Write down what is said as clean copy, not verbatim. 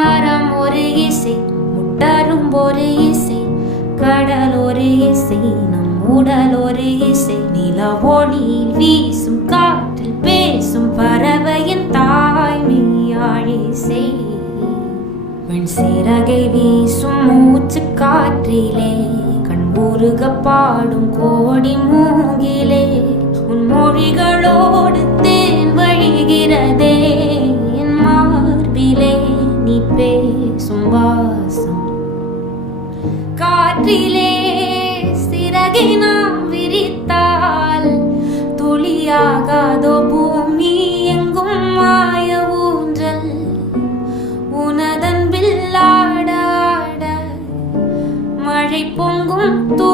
மரம் ஒரு இசை, முட்டரும் ஒரு இசை, கடல் ஒரு இசை, நம் உடல் ஒரு இசை, நில ஒளி வீசும் காற்றில் பேசும் பறவையின் தாய்மையாழ் இசை. வெண் சிறகை வீசும் மூச்சு காற்றிலே கண் உருக பாடும் கோடி மூங்கிலே, உன் மொழிகளோடு தேன் வழிகிறதே என் மார்பிலே நீ பேசும் வாசம். காற்றிலே சிறகை நாம் விரித்தால் துளியாகாதோ பூமி எங்கும் மாய ஊன்றல். உனதன்பில் ஆட ஆட மழை பொங்கும் தூ